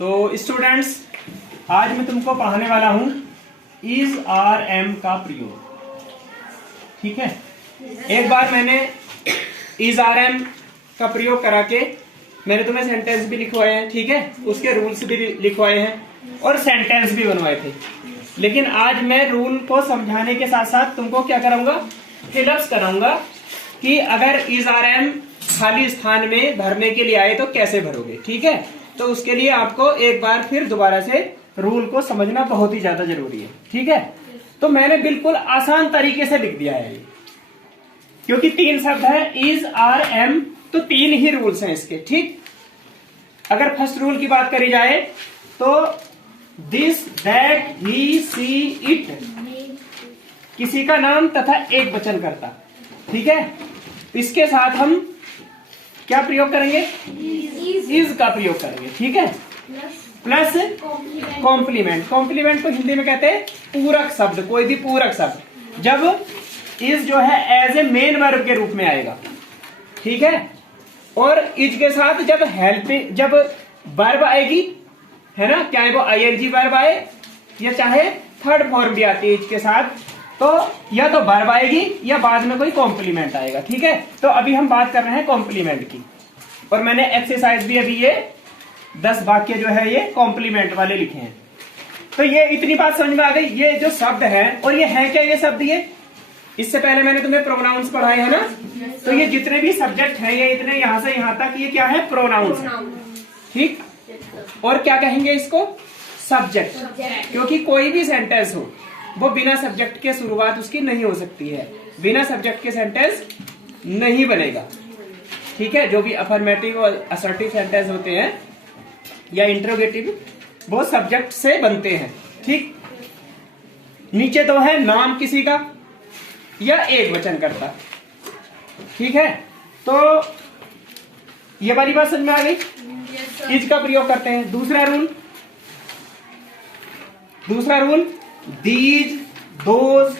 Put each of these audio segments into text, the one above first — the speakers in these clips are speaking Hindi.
तो स्टूडेंट्स, आज मैं तुमको पढ़ाने वाला हूं इज आर एम का प्रयोग। ठीक है, एक बार मैंने इज आर एम का प्रयोग करा के मैंने तुम्हें सेंटेंस भी लिखवाए हैं, ठीक है, उसके रूल्स भी लिखवाए हैं और सेंटेंस भी बनवाए थे। लेकिन आज मैं रूल को समझाने के साथ साथ तुमको क्या कराऊंगा, फिलअप्स कराऊंगा कि अगर इज आर एम खाली स्थान में भरने के लिए आए तो कैसे भरोगे। ठीक है, तो उसके लिए आपको एक बार फिर दोबारा से रूल को समझना बहुत ही ज्यादा जरूरी है। ठीक है, तो मैंने बिल्कुल आसान तरीके से लिख दिया है, क्योंकि 3 शब्द है इज आर एम, तो 3 ही रूल्स हैं इसके। ठीक, अगर फर्स्ट रूल की बात करी जाए तो this that he she it, किसी का नाम तथा एक वचन करता। ठीक है, इसके साथ हम क्या प्रयोग करेंगे, इज का प्रयोग करेंगे। ठीक है, प्लस कॉम्प्लीमेंट। कॉम्प्लीमेंट को हिंदी में कहते हैं पूरक शब्द, कोई भी पूरक शब्द जब इज जो है एज ए मेन वर्ब के रूप में आएगा। ठीक है, और इज के साथ जब हेल्पिंग, जब वर्ब आएगी, है ना, चाहे वो आईएनजी वर्ब आए या चाहे थर्ड फॉर्म भी आती है इज के साथ, तो या तो वर्ब आएगी या बाद में कोई कॉम्प्लीमेंट आएगा। ठीक है, तो अभी हम बात कर रहे हैं कॉम्प्लीमेंट की, और मैंने एक्सरसाइज भी अभी ये 10 वाक्य जो है ये कॉम्प्लीमेंट वाले लिखे हैं। तो ये इतनी बात समझ में आ गई, ये जो शब्द है, और ये है क्या, ये शब्द, ये इससे पहले मैंने तुम्हें प्रोनाउंस पढ़ाए हैं ना, तो ये जितने भी सब्जेक्ट हैं, ये इतने यहां से यहां तक, ये क्या है, प्रोनाउंस। ठीक, और क्या कहेंगे इसको, सब्जेक्ट, क्योंकि कोई भी सेंटेंस हो वो बिना सब्जेक्ट के शुरुआत उसकी नहीं हो सकती है, बिना सब्जेक्ट के सेंटेंस नहीं बनेगा। ठीक है, जो भी अफर्मेटिव और असर्टिव सेंटेंस होते हैं या इंट्रोगेटिव, वो सब्जेक्ट से बनते हैं। ठीक, नीचे तो है नाम किसी का या एक वचन करता। ठीक है, तो ये वाली बात समझ में आ गई। इज का प्रयोग करते हैं। दूसरा rule these, those,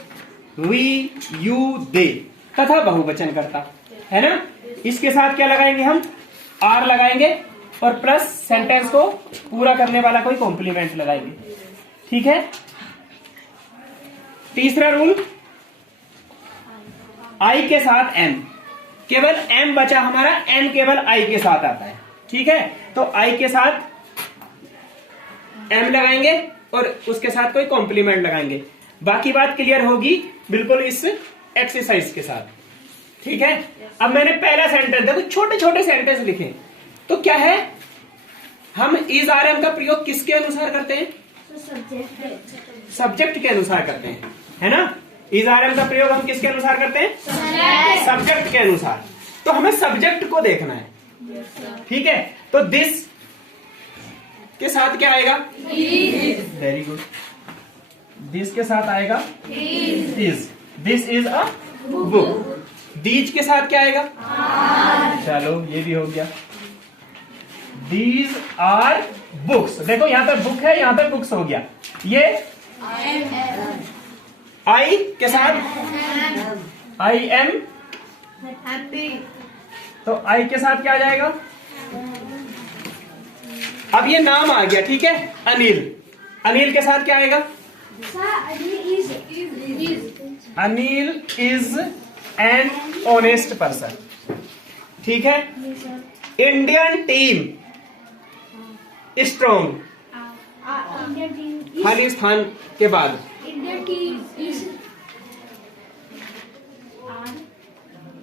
we, you, they तथा बहुवचन करता, है ना। इसके साथ क्या लगाएंगे, हम आर लगाएंगे और प्लस सेंटेंस को पूरा करने वाला कोई कॉम्प्लीमेंट लगाएंगे। ठीक है, तीसरा रूल आई के साथ एम, केवल एम बचा हमारा, एम केवल आई के साथ आता है। ठीक है, तो आई के साथ एम लगाएंगे और उसके साथ कोई कॉम्प्लीमेंट लगाएंगे। बाकी बात क्लियर होगी बिल्कुल इस एक्सरसाइज के साथ। ठीक है, अब मैंने पहला सेंटेंस, देखो छोटे छोटे सेंटेंस लिखे, तो क्या है, हम इज आर एम का प्रयोग किसके अनुसार करते हैं, सब्जेक्ट के अनुसार करते हैं, है ना। इज आर एम का प्रयोग हम किसके अनुसार करते हैं, सब्जेक्ट के अनुसार। तो हमें सब्जेक्ट को देखना है। ठीक है, तो दिस के साथ क्या आएगा, वेरी गुड, दिस के साथ आएगा is, this is a book. These के साथ क्या आएगा, चलो ये भी हो गया, दीज आर बुक्स। देखो यहां पर बुक है, यहां पर बुक्स हो गया। ये आई के साथ आई एम, तो आई के साथ क्या आ जाएगा, अब ये नाम आ गया। ठीक है, अनिल, अनिल के साथ क्या आएगा, Anil is an honest person. ठीक है, इंडियन टीम स्ट्रॉन्ग, खाली स्थान के बाद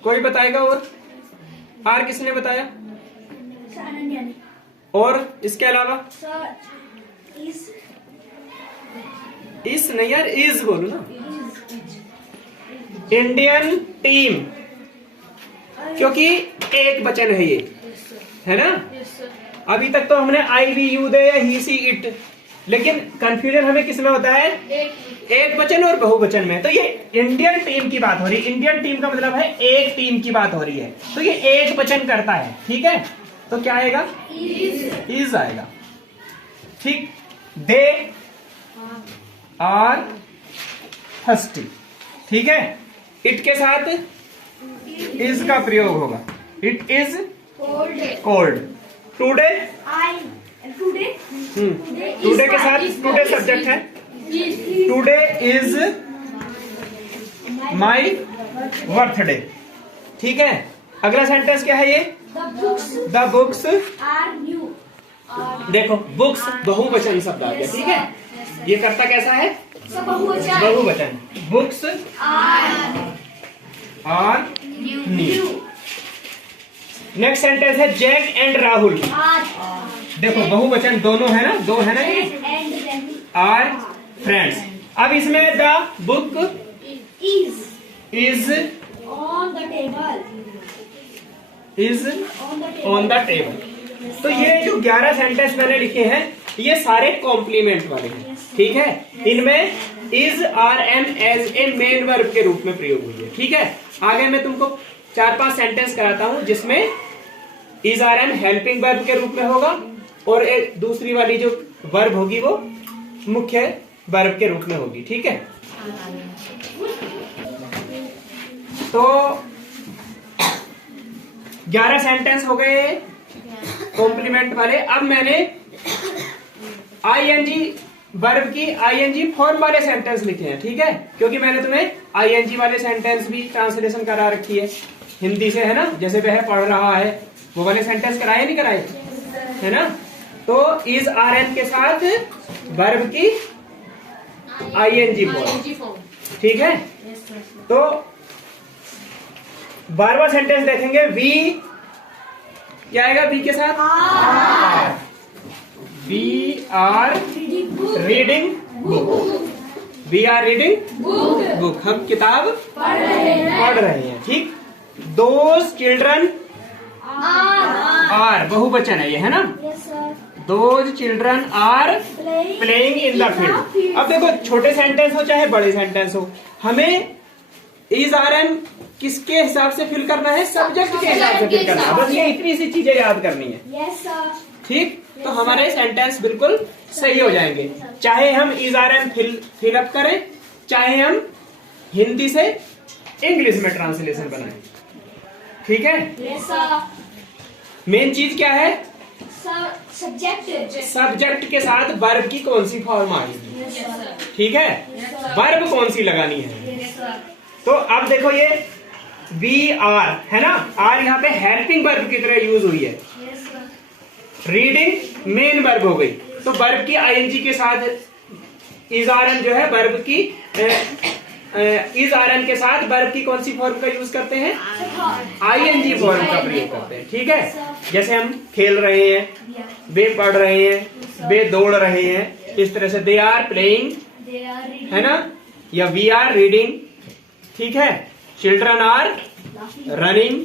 कोई बताएगा, और आर किसने बताया, और इसके अलावा इस नहीं यार, इज बोलो ना, इंडियन टीम, क्योंकि एक वचन है ये, है ना। अभी तक तो हमने आई, वी, यू, दे या ही, सी, इट, लेकिन कंफ्यूजन हमें किसमें होता है, एक वचन और बहुवचन में। तो ये इंडियन टीम की बात हो रही है, इंडियन टीम का मतलब है एक टीम की बात हो रही है, तो ये एक वचन करता है। ठीक है, तो क्या आएगा, इज आएगा। ठीक, दे आर थर्स्टी। ठीक है, इट के साथ इज का प्रयोग होगा, it is cold. Today today के साथ टुडे सब्जेक्ट है, टुडे इज माई बर्थडे। ठीक है, अगला सेंटेंस क्या है ये? The books are new. देखो बुक्स बहुवचन शब्द आ गया। ठीक है, ये करता कैसा है? बहुवचन। Books are new. Next sentence है जैक एंड राहुल। देखो बहुवचन दोनों है ना, दो है ना ये, आर फ्रेंड्स। अब इसमें the book is on the table. Is on the table. तो ये जो 11 सेंटेंस मैंने लिखे हैं ये सारे कॉम्प्लीमेंट वाले हैं। ठीक है, इनमें is are am as a main verb के रूप में प्रयोग हुई है। ठीक है, आगे मैं तुमको 4-5 सेंटेंस कराता हूं जिसमें is are am helping verb के रूप में होगा और एक दूसरी वाली जो वर्ब होगी वो मुख्य वर्ब के रूप में होगी। ठीक है, तो 11 सेंटेंस हो गए कॉम्प्लीमेंट वाले। अब मैंने आईएनजी वर्ब की आईएनजी फॉर्म वाले सेंटेंस लिखे हैं। ठीक है, क्योंकि मैंने तुम्हें आईएनजी वाले सेंटेंस भी ट्रांसलेशन करा रखी है हिंदी से, है ना, जैसे वह पढ़ रहा है, वो वाले सेंटेंस कराए नहीं कराए, है ना। तो इज आर एन के साथ वर्ब की आईएनजी फॉर्म। ठीक है, तो 12वां सेंटेंस देखेंगे। वी क्या आएगा? वी के साथ are. We are reading book. We are reading book. हम किताब पढ़ रहे हैं। ठीक, दोज चिल्ड्रन आर बहुवचन है ये, है ना। Those children are playing in the field. अब देखो छोटे सेंटेंस हो चाहे बड़े सेंटेंस हो, हमें इज आर एम किसके हिसाब से फिल करना है? सब्जेक्ट के हिसाब से फिल करना है। बस ये इतनी सी चीजें याद करनी है। ठीक, तो हमारे सेंटेंस बिल्कुल सही हो जाएंगे, चाहे हम इज आर एम फिलअप करें, चाहे हम हिंदी से इंग्लिश में ट्रांसलेशन बनाएं। ठीक है, मेन चीज क्या है? सब्जेक्ट के साथ वर्ब की कौन सी फॉर्म आएगी। ठीक है, वर्ब कौन सी लगानी है। तो अब देखो ये वी आर है ना, आर यहाँ पे हेल्पिंग वर्ब की तरह यूज हुई है। रीडिंग मेन वर्ब हो गई, तो वर्ब की आईएनजी के साथ इज आर एन जो है वर्ब की इज आर एन के साथ वर्ब की कौन सी फॉर्म का यूज करते हैं? आईएनजी फॉर्म का प्रयोग करते हैं। ठीक है, जैसे हम खेल रहे हैं, वे पढ़ रहे हैं, वे दौड़ रहे हैं, इस तरह से दे आर प्लेइंग, है ना, या वी आर रीडिंग। ठीक है, चिल्ड्रन आर रनिंग,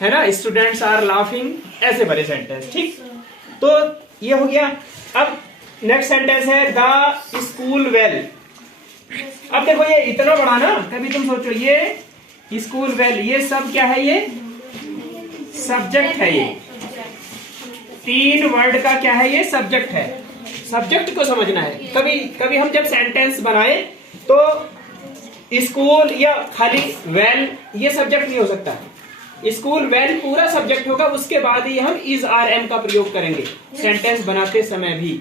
है ना, स्टूडेंट्स आर लाफिंग, ऐसे बड़े सेंटेंस। ठीक, तो ये हो गया। अब नेक्स्ट सेंटेंस है द स्कूल वेल। अब देखो ये इतना बड़ा ना, कभी तुम सोचो ये स्कूल वेल, ये सब क्या है? ये सब्जेक्ट है। ये 3 वर्ड का क्या है? ये सब्जेक्ट है। सब्जेक्ट को समझना है। कभी कभी हम जब सेंटेंस बनाए तो स्कूल या खाली वेल ये सब्जेक्ट नहीं हो सकता। स्कूल वेल पूरा सब्जेक्ट होगा, उसके बाद ही हम इज आर एम का प्रयोग करेंगे सेंटेंस बनाते समय भी।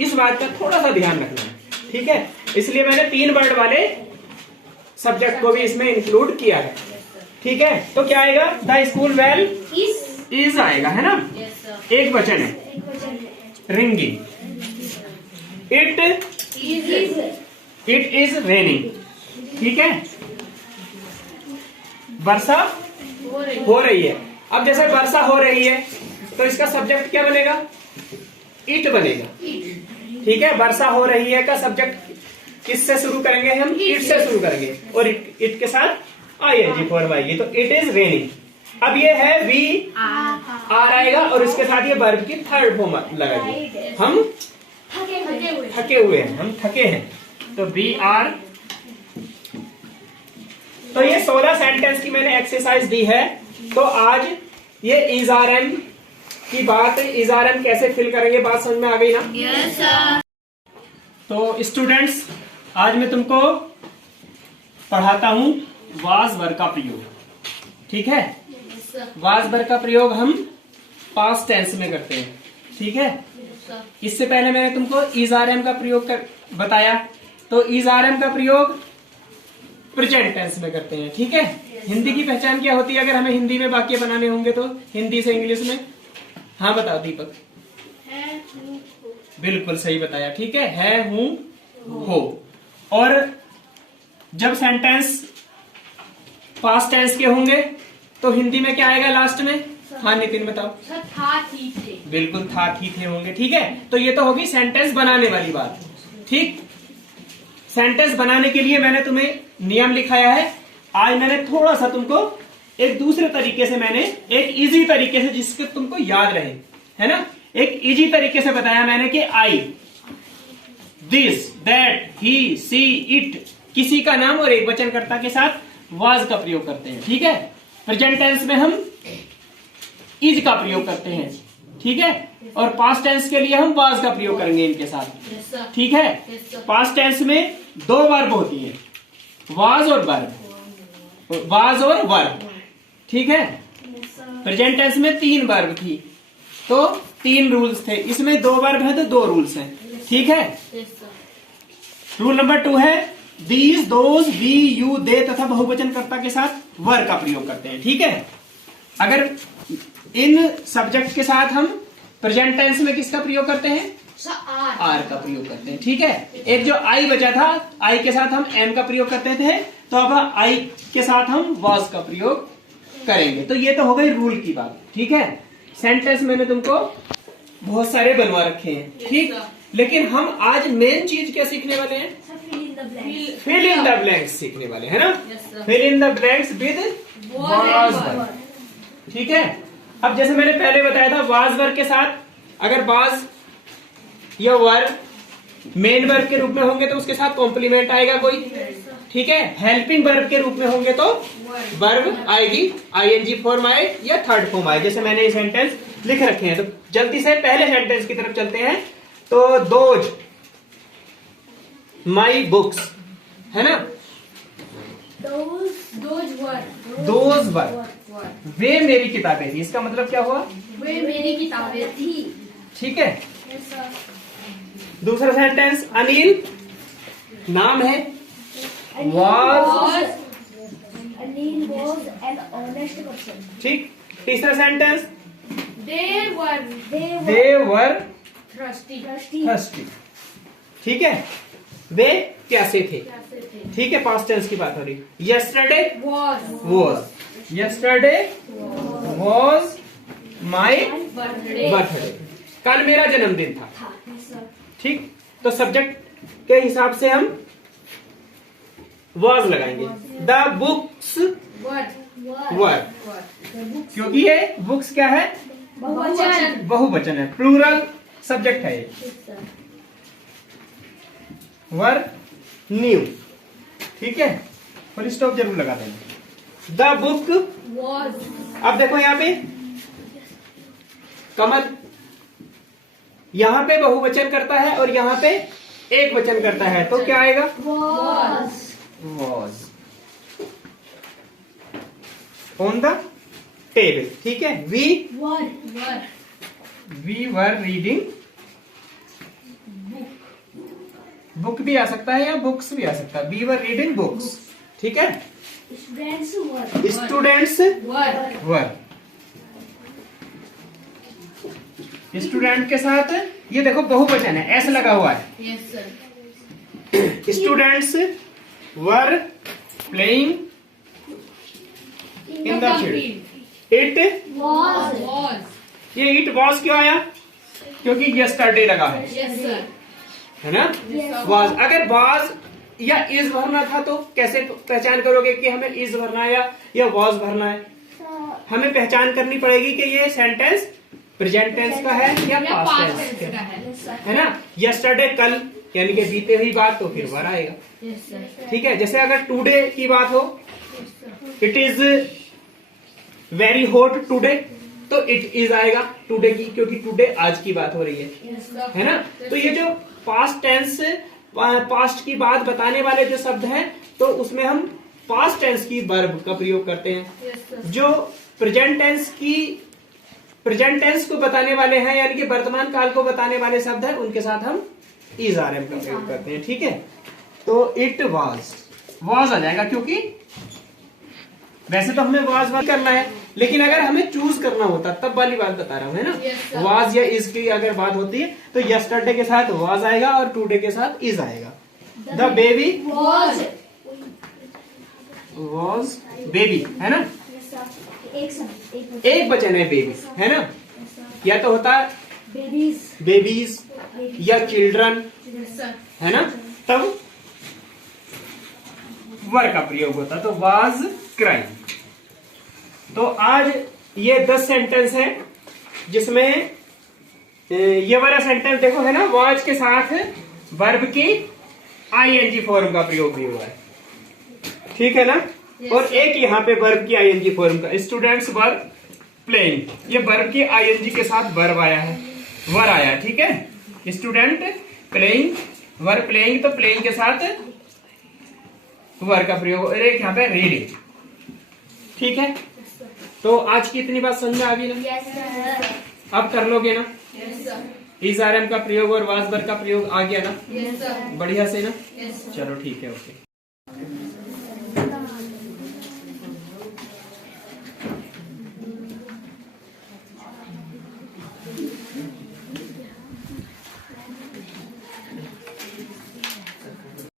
इस बात का थोड़ा सा ध्यान रखना है। ठीक है, इसलिए मैंने 3 वर्ड वाले सब्जेक्ट को भी इसमें इंक्लूड किया है। ठीक है, तो क्या आएगा? द स्कूल वेल इज आएगा, है ना, एक वचन है। Ringing, it is raining. ठीक है, वर्षा हो रही है। अब जैसे वर्षा हो रही है तो इसका सब्जेक्ट क्या बनेगा? इट बनेगा। ठीक है, वर्षा हो रही है का सब्जेक्ट किससे शुरू करेंगे? हम इट से शुरू करेंगे और इट के साथ आईएनजी फॉर्म आएगी, तो इट इज रेनिंग। अब ये है वी आर आएगा और इसके साथ ये वर्ब की थर्ड फॉर्म लगाएंगे। हम थके हुए हैं, हम थके हैं, तो वी आर। तो ये 16 सेंटेंस की मैंने एक्सरसाइज दी है। तो आज ये इज आर एम की बात, इज आर एम कैसे फिल करेंगे, बात समझ में आ गई ना? Yes sir. तो स्टूडेंट्स, आज मैं तुमको पढ़ाता हूं वाज वर्ब का प्रयोग। ठीक है, वाज वर्ब का प्रयोग हम पास्ट टेंस में करते हैं। ठीक है, sir. इससे पहले मैंने तुमको इज आर एम का प्रयोग बताया। तो इज आर एम का प्रयोग प्रेजेंट टेंस में करते हैं, ठीक है। हिंदी की पहचान क्या होती है अगर हमें हिंदी में वाक्य बनाने होंगे तो, हिंदी से इंग्लिश में? हाँ बताओ दीपक। है, हूँ, हो। बिल्कुल सही बताया, ठीक है, हूं, हो। और जब सेंटेंस पास्ट टेंस के होंगे तो हिंदी में क्या आएगा लास्ट में? हाँ नितिन बताओ। सर था, थी, थे। बिल्कुल था, थी, थे होंगे, ठीक है। तो ये तो होगी सेंटेंस बनाने वाली बात, ठीक। सेंटेंस बनाने के लिए मैंने तुम्हें नियम लिखाया है। आज मैंने थोड़ा सा तुमको एक दूसरे तरीके से, मैंने एक इजी तरीके से जिसके तुमको याद रहे, है ना, एक इजी तरीके से बताया मैंने कि I, this, that, he, she, it, किसी का नाम और एक वचनकर्ता के साथ वाज का प्रयोग करते हैं, ठीक है। प्रेजेंट टेंस में हम इज का प्रयोग करते हैं, ठीक है। और पास्ट टेंस के लिए हम वाज का प्रयोग करेंगे इनके साथ, Yes, sir. ठीक है। Yes, sir. पास्ट टेंस में दो वर्ब होती है, वाज और वर्ब, वाज और वर्ब, ठीक है। Yes, sir. प्रेजेंट टेंस में 3 वर्ब थी, तो 3 रूल्स थे। इसमें 2 वर्ब है तो 2 रूल्स हैं, ठीक है। Yes, sir. रूल नंबर 2 है these, those, we, you, they तथा बहुवचनकर्ता के साथ वर का प्रयोग करते हैं, ठीक है। अगर इन सब्जेक्ट के साथ हम प्रेजेंट टेंस में किसका प्रयोग करते हैं? Sir, are. आर का प्रयोग करते हैं, ठीक है। एक जो आई बचा था, आई के साथ हम एम का प्रयोग करते थे, तो अब आई के साथ हम वाज का प्रयोग करेंगे। तो ये तो हो गई रूल की बात, ठीक है। सेंटेंस मैंने तुमको बहुत सारे बनवा रखे हैं, ठीक। लेकिन हम आज मेन चीज क्या सीखने वाले हैं? Sir, fill in the blanks. Fill in the blanks सीखने वाले हैं ना। Yes, sir. Fill in the blanks with was verb, ठीक है। अब जैसे मैंने पहले बताया था, वाज वर्ब के साथ अगर वाज या वर्ब मेन वर्ब के रूप में होंगे तो उसके साथ कॉम्प्लीमेंट आएगा कोई, ठीक है। हेल्पिंग वर्ब के रूप में होंगे तो वर्ब आएगी, आईएनजी फॉर्म आए या थर्ड फॉर्म आए, जैसे मैंने ये सेंटेंस लिख रखे हैं। तो जल्दी से पहले सेंटेंस की तरफ चलते हैं। तो दोज माई बुक्स, है ना, Those were. Those were, Were. वे मेरी किताबें थी। इसका मतलब क्या हुआ? वे मेरी किताबें थी। ठीक है। Yes, sir. दूसरा सेंटेंस अनिल नाम है, was, Anil was an honest person. ठीक। तीसरा sentence They were. They were Thirsty. Thirsty, ठीक है। वे प्यासे थे, कैसे थे? ठीक है। पास्ट टेंस की बात हो रही। Yesterday Was. Yesterday was my Birthday. Birthday, कल मेरा जन्मदिन था, Yes, sir. ठीक। तो सब्जेक्ट के हिसाब से हम वॉज लगाएंगे। The books What? वर, क्योंकि ये बुक्स क्या है? बहुवचन. बहुवचन है, प्लूरल सब्जेक्ट है ये। Yes, sir. वर न्यू, ठीक है। फुल स्टॉप जरूर लगा देना। The book, Was. अब देखो यहाँ पे कमल, यहाँ पे बहुवचन करता है और यहाँ पे एक वचन करता है, तो क्या आएगा? Was. Was on the table, ठीक है। Were. We were reading, book भी आ सकता है या बुक्स भी आ सकता है। वी वर रीडिंग बुक्स, ठीक है। Students were. Students Were. Were, student के साथ ये देखो बहुवचन है, एस लगा हुआ है। Yes, sir. Students were playing in the field. It, Was. ये इट वॉज क्यों आया? क्योंकि यस्टरडे लगा है, Yes, sir. है ना। Yes. वॉज, अगर वॉज या इज भरना था तो कैसे पहचान करोगे कि हमें इज भरना है या वॉज भरना है? हमें पहचान करनी पड़ेगी कि ये सेंटेंस प्रेजेंट टेंस का है या या पास्ट past टेंस tense का का है. है ना। यस्टरडे कल, यानी कि बीते हुई बात, तो फिर वर आएगा, Yes, sir. ठीक है। जैसे अगर टुडे की बात हो, Yes, sir. It is very hot today, तो इट इज आएगा टुडे की, क्योंकि टुडे आज की बात हो रही है, Yes, sir. है ना। तो ये जो पास्ट टेंस, पास्ट की बात बताने वाले जो शब्द हैं, तो उसमें हम पास्ट टेंस की वर्ब का प्रयोग करते हैं। Yes, sir. जो प्रेजेंट टेंस की प्रेजेंट टेंस को बताने वाले हैं, यानी कि वर्तमान काल को बताने वाले शब्द है, उनके साथ हम इज आर एम का प्रयोग करते हैं। ठीक है, तो इट वाज आ जाएगा, क्योंकि वैसे तो हमें वाज करना है, लेकिन अगर हमें चूज करना होता तब वाली बात बता रहा हूं, है ना। वाज या इज की अगर बात होती है तो यस्टरडे के साथ वाज आएगा और टुडे के साथ इज आएगा। द बेबी वाज बेबी, है ना, एक वचन है बेबी, है ना। या तो होता है बेबीज या चिल्ड्रन, है ना, तब वर का प्रयोग होता, तो वाज क्राइंग। तो आज ये 10 सेंटेंस है, जिसमें ये वाला सेंटेंस देखो, है ना, वाज के साथ वर्ब की आईएनजी फॉर्म का प्रयोग भी हुआ है, ठीक है ना। और एक यहाँ पे वर्ब की आईएनजी फॉर्म का, स्टूडेंट्स वर प्लेइंग, ये वर्ब की आईएनजी के साथ वर्ब आया है, वर आया, ठीक है। स्टूडेंट प्लेइंग, वर प्लेइंग, तो प्लेइंग के साथ वर का प्रयोग, और एक यहाँ पे रीडिंग, ठीक है। तो आज की इतनी बात समझ में आ गई ना। अब कर लोगे ना, इज आर एम का प्रयोग और वाज वर का प्रयोग आ गया ना, बढ़िया से ना। चलो ठीक है, ओके।